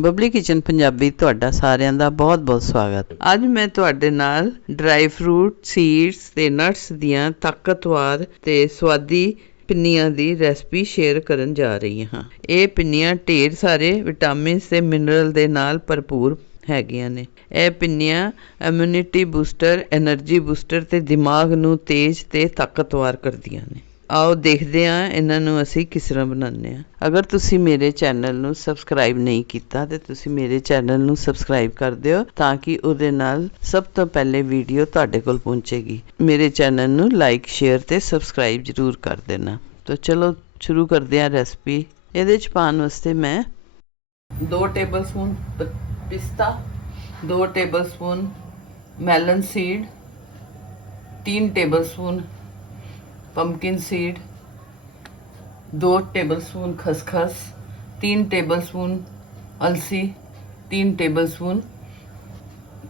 Babli kitchen Punjabi ਤੁਹਾਡਾ ਸਾਰਿਆਂ ਦਾ ਬਹੁਤ-ਬਹੁਤ ਸਵਾਗਤ। ਅੱਜ ਮੈਂ ਤੁਹਾਡੇ ਨਾਲ ਡਰਾਈ ਫਰੂਟ, ਸੀਡਸ ਤੇ ਨਟਸ ਦੀਆਂ ਤਾਕਤਵਾਰ ਤੇ ਸਵਾਦੀ ਪਿੰਨੀਆਂ ਦੀ ਰੈਸਪੀ ਸ਼ੇਅਰ ਕਰਨ ਜਾ ਰਹੀ ਹਾਂ। ਇਹ ਪਿੰਨੀਆਂ ਢੇਰ ਸਾਰੇ ਵਿਟਾਮਿਨਸ ਤੇ ਮਿਨਰਲ ਦੇ ਨਾਲ ਭਰਪੂਰ ਹੈਗੀਆਂ ਨੇ। ਇਹ ਪਿੰਨੀਆਂ ਇਮਿਊਨਿਟੀ ਬੂਸਟਰ એનર્ਜੀ ਬੂਸਟਰ ਤੇ ਦਿਮਾਗ ਨੂੰ ਤੇਜ਼ ਤੇ ਤਾਕਤਵਾਰ ਕਰਦੀਆਂ ਨੇ। ਆਓ ਦੇਖਦੇ ਹਾਂ ਇਹਨਾਂ ਨੂੰ ਅਸੀਂ ਕਿਸ ਤਰ੍ਹਾਂ ਬਣਾਉਂਦੇ ਹਾਂ। ਅਗਰ ਤੁਸੀਂ ਮੇਰੇ ਚੈਨਲ ਨੂੰ ਸਬਸਕ੍ਰਾਈਬ ਨਹੀਂ ਕੀਤਾ ਤੇ ਤੁਸੀਂ ਮੇਰੇ ਚੈਨਲ ਨੂੰ ਸਬਸਕ੍ਰਾਈਬ ਕਰ ਦਿਓ ਤਾਂ ਕਿ ਉਹਦੇ ਨਾਲ ਸਭ ਤੋਂ ਪਹਿਲੇ ਵੀਡੀਓ ਤੁਹਾਡੇ ਕੋਲ ਪਹੁੰਚੇਗੀ। ਮੇਰੇ ਚੈਨਲ ਨੂੰ ਲਾਈਕ ਸ਼ੇਅਰ ਤੇ ਸਬਸਕ੍ਰਾਈਬ ਜ਼ਰੂਰ ਕਰ ਦੇਣਾ। ਤਾਂ ਚਲੋ ਸ਼ੁਰੂ ਕਰਦੇ ਹਾਂ ਰੈਸਪੀ ਇਹਦੇ ਚ ਪਾਉਣ ਵਾਸਤੇ ਮੈਂ 2 ਟੇਬਲਸਪੂਨ ਪਿਸਤਾ 2 tablespoon melon seed 3 tablespoon pumpkin seed 2 tablespoon खसखस 3 tablespoon अलसी 3 tablespoon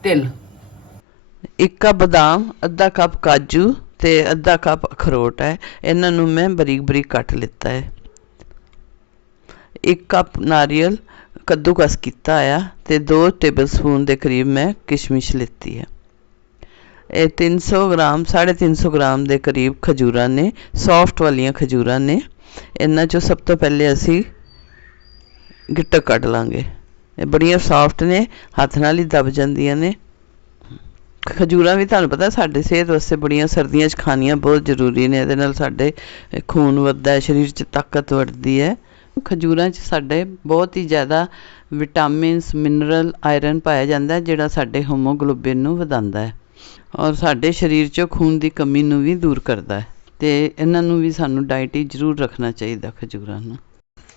ਤਿਲ ਇੱਕ ਕੱਪ ਬਦਾਮ ਅੱਧਾ ਕੱਪ ਕਾਜੂ ਤੇ ਅੱਧਾ ਕੱਪ ਅਖਰੋਟ ਹੈ ਇਹਨਾਂ ਨੂੰ ਮੈਂ ਬਰੀਕ ਬਰੀਕ ਕੱਟ ਲਿੱਤਾ ਹੈ ਇੱਕ ਕੱਪ ਨਾਰੀਅਲ ਕੱਦੂਕਸ ਕੀਤਾ ਆ ਤੇ 2 ਟੇਬਲਸਪੂਨ ਦੇ ਕਰੀਬ ਮੈਂ ਕਿਸ਼ਮਿਸ਼ ਲਿੱਤੀ ਹੈ ਇਹ 300 ਗ੍ਰਾਮ 350 ਗ੍ਰਾਮ ਦੇ ਕਰੀਬ ਖਜੂਰਾਂ ਨੇ ਸੌਫਟ ਵਾਲੀਆਂ ਖਜੂਰਾਂ ਨੇ। ਇਹਨਾਂ ਚੋਂ ਸਭ ਤੋਂ ਪਹਿਲੇ ਅਸੀਂ ਗਿੱਟਕ ਕੱਢ ਲਾਂਗੇ। ਇਹ ਬੜੀਆਂ ਸੌਫਟ ਨੇ, ਹੱਥ ਨਾਲ ਹੀ ਦਬ ਜਾਂਦੀਆਂ ਨੇ। ਖਜੂਰਾਂ ਵੀ ਤੁਹਾਨੂੰ ਪਤਾ ਸਾਡੇ ਸਿਹਤ ਵਾਸਤੇ ਬੜੀਆਂ ਸਰਦੀਆਂ 'ਚ ਖਾਣੀਆਂ ਬਹੁਤ ਜ਼ਰੂਰੀ ਨੇ, ਇਹਦੇ ਨਾਲ ਸਾਡੇ ਖੂਨ ਵੱਧਦਾ ਹੈ, ਸਰੀਰ 'ਚ ਤਾਕਤ ਵੱਧਦੀ ਹੈ। ਖਜੂਰਾਂ 'ਚ ਸਾਡੇ ਬਹੁਤ ਹੀ ਜ਼ਿਆਦਾ ਵਿਟਾਮਿਨਸ ਮਿਨਰਲ ਆਇਰਨ ਪਾਇਆ ਜਾਂਦਾ ਜਿਹੜਾ ਸਾਡੇ ਹੋਮੋਗਲੋਬਿਨ ਨੂੰ ਵਧਾਉਂਦਾ ਹੈ। ਔਰ ਸਾਡੇ ਸਰੀਰ 'ਚੋਂ ਖੂਨ ਦੀ ਕਮੀ ਨੂੰ ਵੀ ਦੂਰ ਕਰਦਾ ਹੈ। ਤੇ ਇਹਨਾਂ ਨੂੰ ਵੀ ਸਾਨੂੰ ਡਾਈਟ ਹੀ ਜ਼ਰੂਰ ਰੱਖਣਾ ਚਾਹੀਦਾ ਖਜੂਰਾਂ ਨੂੰ।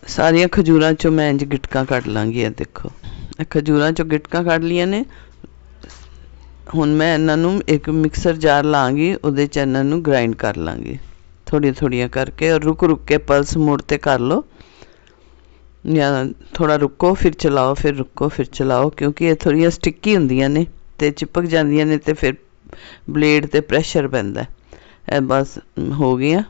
ਸਾਰੀਆਂ ਖਜੂਰਾਂ 'ਚੋਂ ਮੈਂ ਇੰਜ ਗਿਟਕਾਂ ਕੱਢ ਲਾਂਗੀ, ਇਹ ਦੇਖੋ। ਇਹ ਖਜੂਰਾਂ 'ਚੋਂ ਗਿਟਕਾਂ ਕੱਢ ਲੀਆਂ ਨੇ। ਹੁਣ ਮੈਂ ਇਹਨਾਂ ਨੂੰ ਇੱਕ ਮਿਕਸਰ ਜਾਰ ਲਾਂਗੀ, ਉਹਦੇ 'ਚ ਇਹਨਾਂ ਨੂੰ ਗ੍ਰਾਈਂਡ ਕਰ ਲਾਂਗੀ। ਥੋੜੀਆਂ ਥੋੜੀਆਂ ਕਰਕੇ ਔਰ ਰੁਕ ਰੁਕ ਕੇ ਪਲਸ ਮੋੜ ਤੇ ਕਰ ਲਓ। ਜਾਂ ਥੋੜਾ ਰੁਕੋ, ਫਿਰ ਚਲਾਓ, ਫਿਰ ਰੁਕੋ, ਫਿਰ ਚਲਾਓ, ਕਿਉਂਕਿ ਇਹ ਥੋੜੀਆਂ ਸਟਿੱਕੀ ਹੁੰਦੀਆਂ ਨੇ। ਤੇ ਚਿਪਕ ਜਾਂਦੀਆਂ ਨੇ ਤੇ ਫਿਰ ਬਲੇਡ ਤੇ ਪ੍ਰੈਸ਼ਰ ਪੈਂਦਾ ਇਹ ਬਸ ਹੋ ਗਈਆਂ।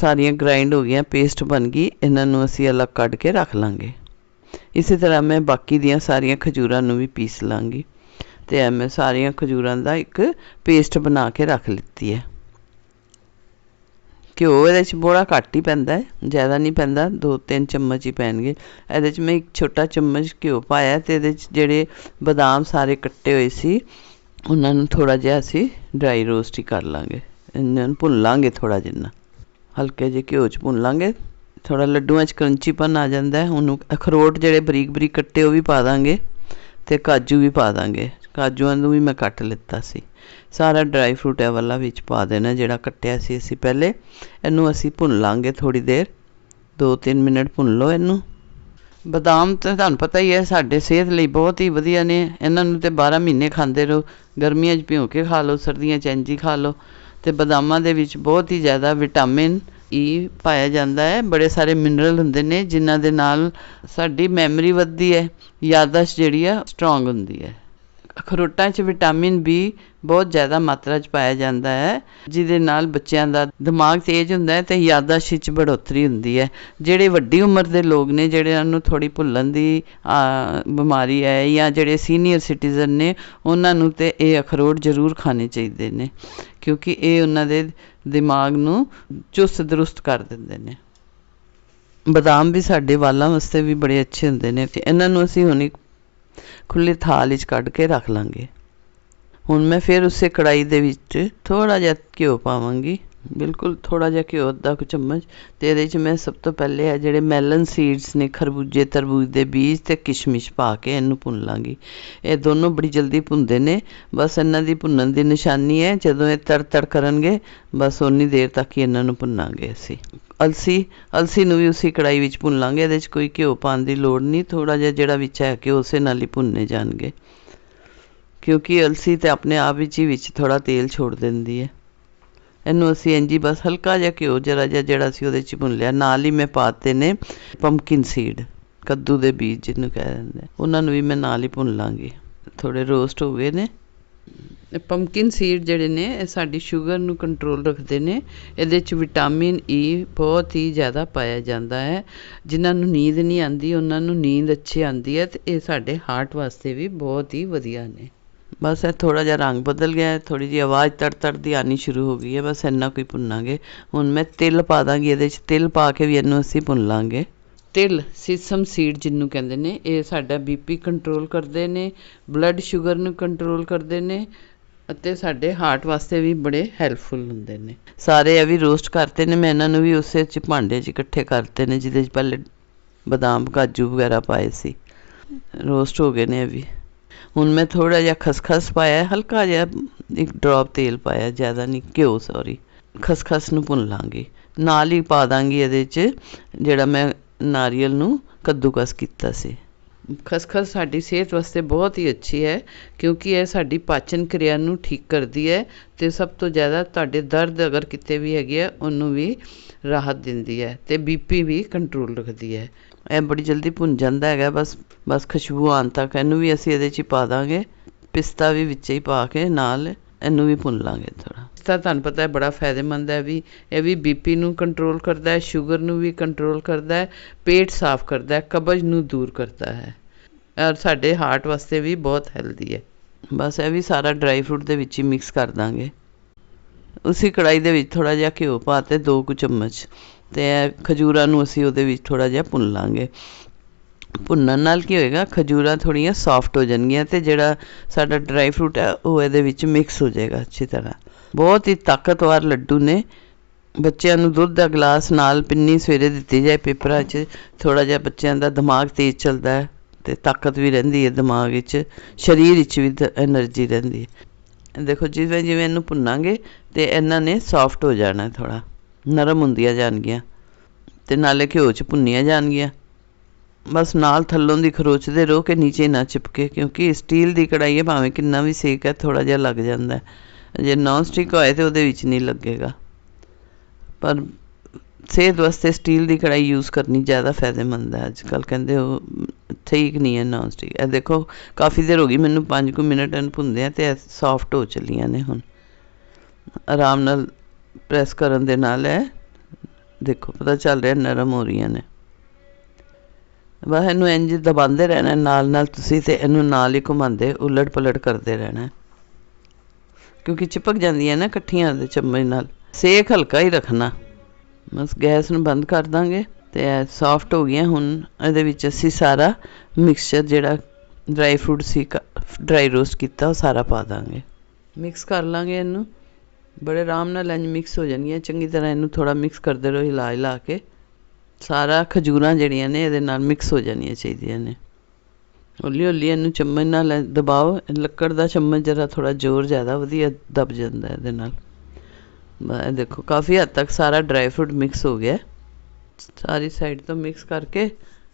ਸਾਰੀਆਂ ਗ੍ਰਾਈਂਡ ਹੋ ਗਈਆਂ ਪੇਸਟ ਬਣ ਗਈ। ਇਹਨਾਂ ਨੂੰ ਅਸੀਂ ਅਲੱਗ ਕੱਢ ਕੇ ਰੱਖ ਲਾਂਗੇ। ਇਸੇ ਤਰ੍ਹਾਂ ਮੈਂ ਬਾਕੀ ਦੀਆਂ ਸਾਰੀਆਂ ਖਜੂਰਾਂ ਨੂੰ ਵੀ ਪੀਸ ਲਾਂਗੀ। ਤੇ ਐ ਮੈਂ ਸਾਰੀਆਂ ਖਜੂਰਾਂ ਦਾ ਇੱਕ ਪੇਸਟ ਬਣਾ ਕੇ ਰੱਖ ਲਿੱਤੀ ਹੈ। ਘਿਓ ਇਹਦੇ ਚ ਬੜਾ ਘੱਟ ਹੀ ਪੈਂਦਾ ਜ਼ਿਆਦਾ ਨਹੀਂ ਪੈਂਦਾ 2-3 ਚਮਚ ਹੀ ਪੈਣਗੇ। ਇਹਦੇ ਚ ਮੈਂ ਇੱਕ ਛੋਟਾ ਚਮਚ ਘਿਓ ਪਾਇਆ ਅਤੇ ਇਹਦੇ ਚ ਜਿਹੜੇ ਬਦਾਮ ਸਾਰੇ ਕੱਟੇ ਹੋਏ ਸੀ, ਉਹਨਾਂ ਨੂੰ ਥੋੜ੍ਹਾ ਜਿਹਾ ਅਸੀਂ ਡਰਾਈ ਰੋਸਟ ਹੀ ਕਰ ਲਾਂਗੇ। ਇਹਨਾਂ ਨੂੰ ਭੁੰਨ ਲਾਂਗੇ ਥੋੜਾ ਜਿੰਨਾ। ਹਲਕੇ ਜਿਹੇ ਘਿਓ ਚ ਭੁੰਨ ਲਾਂਗੇ। ਥੋੜ੍ਹਾ ਲੱਡੂਆਂ ਚ ਕਰੰਚੀਪਨ ਆ ਜਾਂਦਾ ਉਹਨੂੰ ਅਖਰੋਟ ਜਿਹੜੇ ਬਰੀਕ ਬਰੀਕ ਕੱਟੇ ਉਹ ਵੀ ਪਾ ਦਾਂਗੇ। ਅਤੇ ਕਾਜੂ ਵੀ ਪਾ ਦਾਂਗੇ। ਕਾਜੂਆਂ ਨੂੰ ਵੀ ਮੈਂ ਕੱਟ ਲਿੱਤਾ ਸੀ। ਸਾਰਾ ਡਰਾਈ ਫਰੂਟ ਇਹ ਵਾਲਾ ਵਿੱਚ ਪਾ ਦੇਣਾ, ਜਿਹੜਾ ਕੱਟਿਆ ਸੀ ਅਸੀਂ ਪਹਿਲੇ। ਇਹਨੂੰ ਅਸੀਂ ਭੁੰਨ ਲਾਂਗੇ ਥੋੜੀ ਦੇਰ। 2-3 ਮਿੰਟ ਭੁੰਨ ਲਓ ਇਹਨੂੰ। ਬਦਾਮ ਤਾਂ ਤੁਹਾਨੂੰ ਪਤਾ ਹੀ ਹੈ, ਸਾਡੇ ਸਿਹਤ ਲਈ ਬਹੁਤ ਹੀ ਵਧੀਆ ਨੇ। ਇਹਨਾਂ ਨੂੰ ਤੇ 12 ਮਹੀਨੇ ਖਾਂਦੇ ਰਹੋ। ਗਰਮੀਆਂ 'ਚ ਭਿਉਂ ਕੇ ਖਾ ਲਓ, ਸਰਦੀਆਂ 'ਚ ਇੰਜ ਹੀ ਖਾ ਲਓ। ਤੇ ਬਦਾਮਾਂ ਦੇ ਵਿੱਚ ਬਹੁਤ ਹੀ ਜ਼ਿਆਦਾ ਵਿਟਾਮਿਨ ਈ ਪਾਇਆ ਜਾਂਦਾ ਹੈ। ਬੜੇ ਸਾਰੇ ਮਿਨਰਲ ਹੁੰਦੇ ਨੇ, ਜਿਨ੍ਹਾਂ ਦੇ ਨਾਲ ਸਾਡੀ ਮੈਮਰੀ ਵੱਧਦੀ ਹੈ ਯਾਦਦਾਸ਼ਤ ਜਿਹੜੀ ਆ ਸਟਰੋਂਗ ਹੁੰਦੀ ਹੈ। ਅਖਰੋਟਾਂ 'ਚ ਵਿਟਾਮਿਨ ਬੀ ਬਹੁਤ ਜ਼ਿਆਦਾ ਮਾਤਰਾ 'ਚ ਪਾਇਆ ਜਾਂਦਾ ਹੈ, ਜਿਹਦੇ ਨਾਲ ਬੱਚਿਆਂ ਦਾ ਦਿਮਾਗ ਤੇਜ਼ ਹੁੰਦਾ ਹੈ ਤੇ ਯਾਦਦਾਸ਼ਤ 'ਚ ਬੜੋਤਰੀ ਹੁੰਦੀ ਹੈ। ਜਿਹੜੇ ਵੱਡੀ ਉਮਰ ਦੇ ਲੋਕ ਨੇ, ਜਿਹੜਿਆਂ ਨੂੰ ਥੋੜ੍ਹੀ ਭੁੱਲਣ ਦੀ ਬਿਮਾਰੀ ਹੈ ਜਾਂ ਜਿਹੜੇ ਸੀਨੀਅਰ ਸਿਟੀਜ਼ਨ ਨੇ, ਉਹਨਾਂ ਨੂੰ ਤਾਂ ਇਹ ਅਖਰੋਟ ਜ਼ਰੂਰ ਖਾਣੇ ਚਾਹੀਦੇ ਨੇ, ਕਿਉਂਕਿ ਇਹ ਉਹਨਾਂ ਦੇ ਦਿਮਾਗ ਨੂੰ ਚੁਸਤ ਦਰੁਸਤ ਕਰ ਦਿੰਦੇ ਨੇ। ਬਦਾਮ ਵੀ ਸਾਡੇ ਵਾਲਾਂ ਵਾਸਤੇ ਵੀ ਬੜੇ ਅੱਛੇ ਹੁੰਦੇ ਨੇ। ਇਹਨਾਂ ਨੂੰ ਅਸੀਂ ਹੁਣ ਇੱਕ ਖੁੱਲੇ ਥਾਲ ਵਿੱਚ ਕੱਢ ਕੇ ਰੱਖ ਲਾਂਗੇ। ਹੁਣ ਮੈਂ ਫਿਰ ਉਸੇ ਕੜਾਈ ਦੇ ਵਿੱਚ ਥੋੜਾ ਜਿਹਾ ਘਿਓ ਪਾਵਾਂਗੀ। ਬਿਲਕੁਲ ਥੋੜਾ ਜਿਹਾ ਘਿਓ, ਅੱਧਾ ਕੁ ਚਮਚ। ਤੇ ਇਹਦੇ ਵਿੱਚ ਮੈਂ ਸਭ ਤੋਂ ਪਹਿਲੇ ਆ ਜਿਹੜੇ ਮੈਲਨ ਸੀਡਸ ਨੇ, ਖਰਬੂਜੇ, ਤਰਬੂਜ ਦੇ ਬੀਜ ਤੇ ਕਿਸ਼ਮਿਸ਼ ਪਾ ਕੇ ਇਹਨੂੰ ਭੁੰਨ ਲਾਂਗੀ। ਇਹ ਦੋਨੋਂ ਬੜੀ ਜਲਦੀ ਭੁੰਨਦੇ ਨੇ। ਬਸ ਇਹਨਾਂ ਦੀ ਭੁੰਨਣ ਦੀ ਨਿਸ਼ਾਨੀ ਹੈ। ਜਦੋਂ ਇਹ ਤੜ ਤੜ ਕਰਨਗੇ, ਬਸ ਉਨੀ ਦੇਰ ਤੱਕ ਹੀ ਇਹਨਾਂ ਨੂੰ ਭੁੰਨਾਂਗੇ ਅਸੀਂ। ਅਲਸੀ ਅਲਸੀ ਨੂੰ ਵੀ ਉਸੇ ਕੜਾਹੀ ਵਿੱਚ ਭੁੰਨ ਲਾਂਗੇ, ਇਹਦੇ 'ਚ ਕੋਈ ਘਿਓ ਪਾਉਣ ਦੀ ਲੋੜ ਨਹੀਂ, ਥੋੜ੍ਹਾ ਜਿਹਾ ਜਿਹੜਾ ਵਿੱਚ ਹੈ ਕਿ ਉਸੇ ਨਾਲ ਹੀ ਭੁੰਨੇ ਜਾਣਗੇ। ਕਿਉਂਕਿ ਅਲਸੀ ਤਾਂ ਆਪਣੇ ਆਪ ਵਿੱਚ ਹੀ ਵਿੱਚ ਥੋੜ੍ਹਾ ਤੇਲ ਛੋੜ ਦਿੰਦੀ ਹੈ। ਇਹਨੂੰ ਅਸੀਂ ਇੰਜੀ ਬਸ ਹਲਕਾ ਜਿਹਾ ਘਿਓ, ਜਰਾ ਜਿਹਾ ਜਿਹੜਾ ਸੀ ਉਹਦੇ 'ਚ ਭੁੰਨ ਲਿਆ। ਨਾਲ ਹੀ ਮੈਂ ਪਾਤੇ ਨੇ ਪੰਪਕਿਨ ਸੀਡ ਕੱਦੂ ਦੇ ਬੀਜ ਜਿਹਨੂੰ ਕਹਿ ਦਿੰਦੇ ਉਹਨਾਂ ਨੂੰ ਵੀ ਮੈਂ ਨਾਲ ਹੀ ਭੁੰਨ ਲਾਂਗੀ। ਥੋੜੇ ਰੋਸਟ ਹੋ ਗਏ ਨੇ। ਪੰਪਕਿਨ ਸੀਡ ਜਿਹੜੇ ਨੇ ਇਹ ਸਾਡੀ ਸ਼ੂਗਰ ਨੂੰ ਕੰਟਰੋਲ ਰੱਖਦੇ ਨੇ। ਇਹਦੇ 'ਚ ਵਿਟਾਮਿਨ ਈ ਬਹੁਤ ਹੀ ਜ਼ਿਆਦਾ ਪਾਇਆ ਜਾਂਦਾ ਹੈ। ਜਿਨ੍ਹਾਂ ਨੂੰ ਨੀਂਦ ਨਹੀਂ ਆਉਂਦੀ ਉਹਨਾਂ ਨੂੰ ਨੀਂਦ ਅੱਛੀ ਆਉਂਦੀ ਹੈ ਤੇ ਇਹ ਸਾਡੇ ਹਾਰਟ ਵਾਸਤੇ ਵੀ ਬਹੁਤ ਹੀ ਵਧੀਆ ਨੇ। ਬਸ ਇਹ ਥੋੜਾ ਜਿਹਾ ਰੰਗ ਬਦਲ ਗਿਆ ਹੈ ਥੋੜੀ ਜਿਹੀ ਆਵਾਜ਼ ਤੜ ਤੜ ਦੀ ਆਣੀ ਸ਼ੁਰੂ ਹੋ ਗਈ ਹੈ। ਬਸ ਇੰਨਾ ਕੋਈ ਭੁੰਨਾਂਗੇ। ਹੁਣ ਮੈਂ ਤਿਲ ਪਾ ਦਾਂਗੀ ਇਹਦੇ 'ਚ ਤਿਲ ਪਾ ਕੇ ਵੀ ਇਹਨੂੰ ਅਸੀਂ ਭੁੰਨ ਲਾਂਗੇ। ਤਿਲ ਸੀਸਮ ਸੀਡ ਜਿਹਨੂੰ ਕਹਿੰਦੇ ਨੇ ਇਹ ਸਾਡਾ ਬੀਪੀ ਕੰਟਰੋਲ ਕਰਦੇ ਨੇ ਬਲੱਡ ਸ਼ੂਗਰ ਨੂੰ ਕੰਟਰੋਲ ਕਰਦੇ ਨੇ ਅਤੇ ਸਾਡੇ ਹਾਰਟ ਵਾਸਤੇ ਵੀ ਬੜੇ ਹੈਲਪਫੁਲ ਹੁੰਦੇ ਨੇ। ਸਾਰੇ ਇਹ ਵੀ ਰੋਸਟ ਕਰਤੇ ਨੇ, ਮੈਂ ਇਹਨਾਂ ਨੂੰ ਵੀ ਉਸੇ 'ਚ ਭਾਂਡੇ 'ਚ ਇਕੱਠੇ ਕਰਤੇ ਨੇ, ਜਿਹਦੇ 'ਚ ਪਹਿਲੇ ਬਦਾਮ, ਕਾਜੂ ਵਗੈਰਾ ਪਾਏ ਸੀ। ਰੋਸਟ ਹੋ ਗਏ ਨੇ ਇਹ ਵੀ। ਹੁਣ ਮੈਂ ਥੋੜਾ ਜਿਹਾ ਖਸਖਸ ਪਾਇਆ, ਹਲਕਾ ਜਿਹਾ ਇੱਕ ਡ੍ਰੌਪ ਤੇਲ ਪਾਇਆ, ਜ਼ਿਆਦਾ ਨਹੀਂ, ਘਿਓ ਸੌਰੀ ਖਸਖਸ ਨੂੰ ਭੁੰਨ ਲਾਂਗੀ। ਨਾਲ ਹੀ ਪਾ ਦਾਂਗੀ ਇਹਦੇ 'ਚ, ਜਿਹੜਾ ਮੈਂ ਨਾਰੀਅਲ ਨੂੰ ਕੱਦੂਕਸ ਕੀਤਾ ਸੀ। ਖਸਖਸ ਸਾਡੀ ਸਿਹਤ ਵਾਸਤੇ ਬਹੁਤ ਹੀ ਅੱਛੀ ਹੈ, ਕਿਉਂਕਿ ਇਹ ਸਾਡੀ ਪਾਚਨ ਕਿਰਿਆ ਨੂੰ ਠੀਕ ਕਰਦੀ ਹੈ ਅਤੇ ਸਭ ਤੋਂ ਜ਼ਿਆਦਾ ਤੁਹਾਡੇ ਦਰਦ ਅਗਰ ਕਿਤੇ ਵੀ ਹੈਗੀ ਹੈ ਉਹਨੂੰ ਵੀ ਰਾਹਤ ਦਿੰਦੀ ਹੈ ਅਤੇ ਬੀ ਪੀ ਵੀ ਕੰਟਰੋਲ ਰੱਖਦੀ ਹੈ। ਇਹ ਬੜੀ ਜਲਦੀ ਭੁੰਨ ਜਾਂਦਾ ਹੈਗਾ, ਬਸ ਬਸ ਖੁਸ਼ਬੂ ਆਉਣ ਤੱਕ ਇਹਨੂੰ ਵੀ ਅਸੀਂ ਇਹਦੇ 'ਚ ਹੀ ਪਾ ਦਾਂਗੇ, ਪਿਸਤਾ ਵੀ ਵਿੱਚ ਹੀ ਪਾ ਕੇ ਨਾਲ ਇਹਨੂੰ ਵੀ ਭੁੰਨ ਲਾਂਗੇ ਥੋੜਾ ਪਿਸਤਾ ਤੁਹਾਨੂੰ ਪਤਾ ਹੈ ਬੜਾ ਫਾਇਦੇਮੰਦ ਹੈ ਵੀ ਇਹ ਵੀ ਬੀਪੀ ਨੂੰ ਕੰਟਰੋਲ ਕਰਦਾ ਹੈ ਸ਼ੂਗਰ ਨੂੰ ਵੀ ਕੰਟਰੋਲ ਕਰਦਾ ਹੈ ਪੇਟ ਸਾਫ਼ ਕਰਦਾ ਹੈ ਕਬਜ਼ ਨੂੰ ਦੂਰ ਕਰਦਾ ਹੈ। ਔਰ ਸਾਡੇ ਹਾਰਟ ਵਾਸਤੇ ਵੀ ਬਹੁਤ ਹੈਲਦੀ ਹੈ। ਬਸ ਇਹ ਵੀ ਸਾਰਾ ਡਰਾਈ ਫਰੂਟ ਦੇ ਵਿੱਚ ਹੀ ਮਿਕਸ ਕਰ ਦਾਂਗੇ। ਉਸੇ ਕੜਾਈ ਦੇ ਵਿੱਚ ਥੋੜਾ ਜਿਹਾ ਘਿਓ ਪਾ ਤੇ ਦੋ ਕੁ ਚਮਚ ਤੇ ਖਜੂਰਾਂ ਨੂੰ ਅਸੀਂ ਉਹਦੇ ਵਿੱਚ ਥੋੜਾ ਜਿਹਾ ਭੁੰਨ ਲਾਂਗੇ। ਭੁੰਨਣ ਨਾਲ ਕੀ ਹੋਏਗਾ, ਖਜੂਰਾਂ ਥੋੜ੍ਹੀਆਂ ਸੋਫਟ ਹੋ ਜਾਣਗੀਆਂ ਅਤੇ ਜਿਹੜਾ ਸਾਡਾ ਡਰਾਈ ਫਰੂਟ ਹੈ, ਉਹ ਇਹਦੇ ਵਿੱਚ ਮਿਕਸ ਹੋ ਜਾਏਗਾ ਅੱਛੀ ਤਰ੍ਹਾਂ। ਬਹੁਤ ਹੀ ਤਾਕਤਵਰ ਲੱਡੂ ਨੇ। ਬੱਚਿਆਂ ਨੂੰ ਦੁੱਧ ਦਾ ਗਲਾਸ ਨਾਲ ਪਿੰਨੀ ਸਵੇਰੇ ਦਿੱਤੀ ਜਾਏ, ਪੇਪਰਾਂ 'ਚ ਥੋੜ੍ਹਾ ਜਿਹਾ ਬੱਚਿਆਂ ਦਾ ਦਿਮਾਗ ਤੇਜ਼ ਚੱਲਦਾ ਹੈ ਅਤੇ ਤਾਕਤ ਵੀ ਰਹਿੰਦੀ ਹੈ ਦਿਮਾਗ ਵਿੱਚ, ਸਰੀਰ ਵਿੱਚ ਵੀ એનર્ਜੀ ਰਹਿੰਦੀ ਹੈ। ਦੇਖੋ ਜਿਵੇਂ ਜਿਵੇਂ ਇਹਨੂੰ ਭੁੰਨਾਂਗੇ ਤੇ ਇਹਨਾਂ ਨੇ ਸੌਫਟ ਹੋ ਜਾਣਾ ਥੋੜਾ ਨਰਮ ਹੁੰਦੀਆਂ ਜਾਣਗੀਆਂ ਤੇ ਨਾਲੇ ਘਿਓ 'ਚ ਭੁੰਨੀਆਂ ਜਾਣਗੀਆਂ। ਬਸ ਨਾਲ ਥੱਲੋਂ ਦੀ ਖਰੋਚਦੇ ਰਹੋ ਕਿ ਨੀਚੇ ਨਾ ਚਿਪਕੇ, ਕਿਉਂਕਿ ਸਟੀਲ ਦੀ ਕੜਾਈ ਹੈ, ਭਾਵੇਂ ਕਿੰਨਾ ਵੀ ਸੇਕ ਹੈ ਥੋੜਾ ਜਿਹਾ ਲੱਗ ਜਾਂਦਾ ਜੇ ਨੌਨ ਸਟਿਕ ਹੋਏ ਤੇ ਉਹਦੇ ਵਿੱਚ ਨਹੀਂ ਲੱਗੇਗਾ। ਪਰ ਸਿਹਤ ਵਾਸਤੇ ਸਟੀਲ ਦੀ ਕੜਾਈ ਯੂਜ਼ ਕਰਨੀ ਜ਼ਿਆਦਾ ਫਾਇਦੇਮੰਦ ਹੈ ਅੱਜ ਕੱਲ ਕਹਿੰਦੇ ਉਹ ਠੀਕ ਨਹੀਂ ਹੈ ਨੌਨ ਸਟਿਕ ਇਹ ਦੇਖੋ, ਕਾਫੀ ਦੇਰ ਹੋ ਗਈ, ਮੈਨੂੰ 5 ਕੁ ਮਿੰਟ ਇਹਨੂੰ ਭੁੰਨਦੇ ਆ ਤੇ ਸੌਫਟ ਹੋ ਚੱਲੀਆਂ ਨੇ ਹੁਣ। ਆਰਾਮ ਨਾਲ ਪ੍ਰੈਸ ਕਰਨ ਦੇ ਨਾਲ ਹੈ ਦੇਖੋ, ਪਤਾ ਚੱਲ ਰਿਹਾ ਨਰਮ ਹੋ ਰਹੀਆਂ ਨੇ। ਬਸ ਇਹਨੂੰ ਇੰਜ ਦਬਾਉਂਦੇ ਰਹਿਣਾ, ਨਾਲ ਨਾਲ ਤੁਸੀਂ ਤੇ ਇਹਨੂੰ ਨਾਲ ਹੀ ਘੁਮਾਉਂਦੇ, ਉਲਟ ਪਲਟ ਕਰਦੇ ਰਹਿਣਾ। ਕਿਉਂਕਿ ਚਿਪਕ ਜਾਂਦੀਆਂ ਨਾ ਇਕੱਠੀਆਂ ਦੇ ਚਮਚ ਨਾਲ। ਸੇਕ ਹਲਕਾ ਹੀ ਰੱਖਣਾ। ਬਸ ਗੈਸ ਨੂੰ ਬੰਦ ਕਰ ਦਾਂਗੇ ਤੇ ਇਹ ਸੌਫਟ ਹੋ ਗਈਆਂ, ਹੁਣ ਇਹਦੇ ਵਿੱਚ ਅਸੀਂ ਸਾਰਾ ਮਿਕਸਚਰ ਜਿਹੜਾ ਡਰਾਈ ਫਰੂਟ ਸੀ ਡਰਾਈ ਰੋਸਟ ਕੀਤਾ, ਉਹ ਸਾਰਾ ਪਾ ਦਾਂਗੇ। ਮਿਕਸ ਕਰ ਲਾਂਗੇ ਇਹਨੂੰ। ਬੜੇ ਆਰਾਮ ਨਾਲ ਇੰਜ ਮਿਕਸ ਹੋ ਜਾਣਗੀਆਂ। ਚੰਗੀ ਤਰ੍ਹਾਂ ਇਹਨੂੰ ਥੋੜਾ ਮਿਕਸ ਕਰਦੇ ਰਹੋ ਹਿਲਾ ਹਿਲਾ ਕੇ। ਸਾਰਾ ਖਜੂਰਾਂ ਜਿਹੜੀਆਂ ਨੇ ਇਹਦੇ ਨਾਲ ਮਿਕਸ ਹੋ ਜਾਣੀਆਂ ਚਾਹੀਦੀਆਂ ਨੇ। ਹੌਲੀ ਹੌਲੀ ਇਹਨੂੰ ਚਮਚ ਨਾਲ ਦਬਾਓ। ਲੱਕੜ ਦਾ ਚਮਚ ਜਰਾ ਥੋੜਾ ਜ਼ੋਰ ਜ਼ਿਆਦਾ ਵਧੀਆ ਦਬ ਜਾਂਦਾ ਇਹਦੇ ਨਾਲ। ਇਹ ਦੇਖੋ, ਕਾਫੀ ਹੱਦ ਤੱਕ ਸਾਰਾ ਡਰਾਈ ਫਰੂਟ ਮਿਕਸ ਹੋ ਗਿਆ। ਸਾਰੀ ਸਾਈਡ ਤੋਂ ਮਿਕਸ ਕਰਕੇ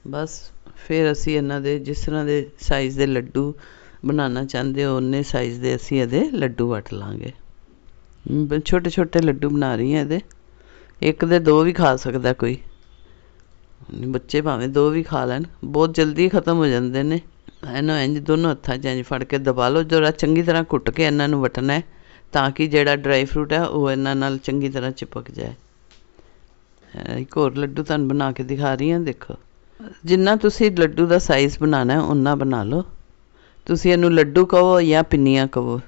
ਬਸ ਫਿਰ ਅਸੀਂ ਇਹਨਾਂ ਦੇ ਜਿਸ ਤਰ੍ਹਾਂ ਦੇ ਸਾਈਜ਼ ਦੇ ਲੱਡੂ ਬਣਾਉਣਾ ਚਾਹੁੰਦੇ ਹੋ ਉਹਨੇ ਸਾਈਜ਼ ਦੇ ਅਸੀਂ ਇਹਦੇ ਲੱਡੂ ਵਟ ਲਾਂਗੇ। ਛੋਟੇ ਛੋਟੇ ਲੱਡੂ ਬਣਾ ਰਹੀ ਹਾਂ ਇਹਦੇ। ਇੱਕ ਦੇ ਦੋ ਵੀ ਖਾ ਸਕਦਾ ਕੋਈ। ਬੱਚੇ ਭਾਵੇਂ ਦੋ ਵੀ ਖਾ ਲੈਣ, ਬਹੁਤ ਜਲਦੀ ਖਤਮ ਹੋ ਜਾਂਦੇ ਨੇ। ਇਹਨੂੰ ਇੰਝ ਦੋਨੋਂ ਹੱਥਾਂ 'ਚ ਇੰਝ ਫੜ ਕੇ ਦਬਾ ਲਓ, ਜਰਾ ਚੰਗੀ ਤਰ੍ਹਾਂ ਕੁੱਟ ਕੇ ਇਹਨਾਂ ਨੂੰ ਵਟਣਾ ਤਾਂ ਕਿ ਜਿਹੜਾ ਡਰਾਈ ਫਰੂਟ ਹੈ, ਉਹ ਇਹਨਾਂ ਨਾਲ ਚੰਗੀ ਤਰ੍ਹਾਂ ਚਿਪਕ ਜਾਏ। ਇੱਕ ਹੋਰ ਲੱਡੂ ਤੁਹਾਨੂੰ ਬਣਾ ਕੇ ਦਿਖਾ ਰਹੀ ਹਾਂ, ਦੇਖੋ। ਜਿੰਨਾ ਤੁਸੀਂ ਲੱਡੂ ਦਾ ਸਾਈਜ਼ ਬਣਾਉਣਾ ਹੈ ਉਨਾ ਬਣਾ ਲਓ। ਤੁਸੀਂ ਇਹਨੂੰ ਲੱਡੂ ਕਹੋ ਜਾਂ ਪਿੰਨੀਆਂ ਕਹੋ,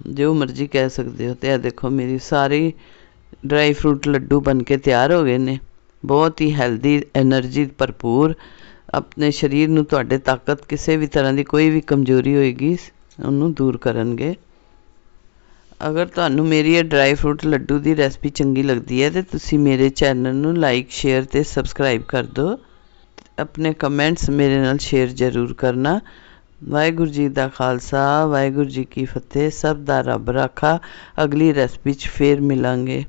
ਜੋ ਮਰਜ਼ੀ ਕਹਿ ਸਕਦੇ ਹੋ। ਤੇ ਇਹ ਦੇਖੋ, ਮੇਰੀ ਸਾਰੀ ਡਰਾਈ ਫਰੂਟ ਲੱਡੂ ਬਣ ਕੇ ਤਿਆਰ ਹੋ ਗਏ ਨੇ। ਬਹੁਤ ਹੀ ਹੈਲਦੀ ਐਨਰਜੀ ਭਰਪੂਰ, ਆਪਣੇ ਸਰੀਰ ਨੂੰ ਤੁਹਾਡੇ ਤਾਕਤ ਕਿਸੇ ਵੀ ਤਰ੍ਹਾਂ ਦੀ ਕੋਈ ਵੀ ਕਮਜ਼ੋਰੀ ਹੋਏਗੀ, ਉਹਨੂੰ ਦੂਰ ਕਰਨਗੇ। ਅਗਰ ਤੁਹਾਨੂੰ ਮੇਰੀ ਇਹ ਡਰਾਈ ਫਰੂਟ ਲੱਡੂ ਦੀ ਰੈਸਪੀ ਚੰਗੀ ਲੱਗਦੀ ਹੈ, ਤੇ ਤੁਸੀਂ ਮੇਰੇ ਚੈਨਲ ਨੂੰ ਲਾਈਕ ਸ਼ੇਅਰ ਤੇ ਸਬਸਕ੍ਰਾਈਬ ਕਰ ਦਿਓ। ਆਪਣੇ ਕਮੈਂਟਸ ਮੇਰੇ ਨਾਲ ਸ਼ੇਅਰ ਜ਼ਰੂਰ ਕਰਨਾ। ਵਾਹਿਗੁਰੂ ਜੀ ਦਾ ਖਾਲਸਾ, ਵਾਹਿਗੁਰੂ ਜੀ ਕੀ ਫਤਿਹ, ਸਭ ਦਾ ਰੱਬ ਰਾਖਾ। ਅਗਲੀ ਰੈਸਪੀ 'ਚ ਫੇਰ ਮਿਲਾਂਗੇ।